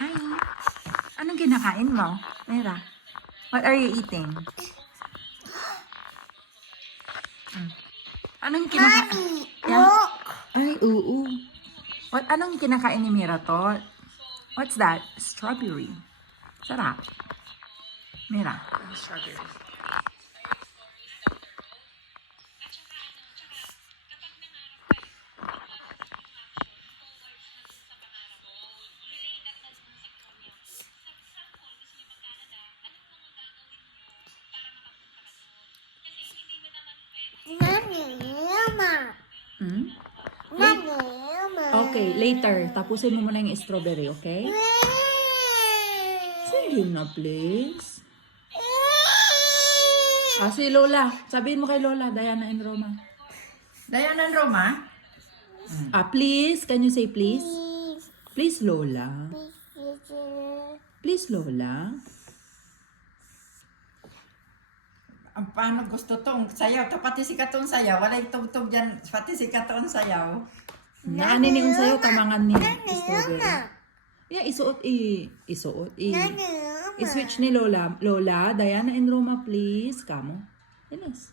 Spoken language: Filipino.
Hi. Anong kinakain mo, Mera? What are you eating? Anong kinakain? Yeah? Ay, oo. Anong kinakain ni Meeratot? What's that? Strawberry. Sarap. Mera. Strawberry. Hmm? Okay, later. Tapusin mo muna yung strawberry, okay? Sige na, please. Si Lola. Sabihin mo kay Lola, Diana and Roma. Diana and Roma? Please. Can you say please? Please, Lola. Please, Lola. Ang paano gusto tong sayaw. Pati si katong sayaw. Wala yung tugtog dyan. Pati si katong sayaw. Naanin ni kong sayo, tamangan ni strawberry. Yeah, isuot. I-switch ni Lola. Lola, Diana and Roma, please. Kamo. Inis.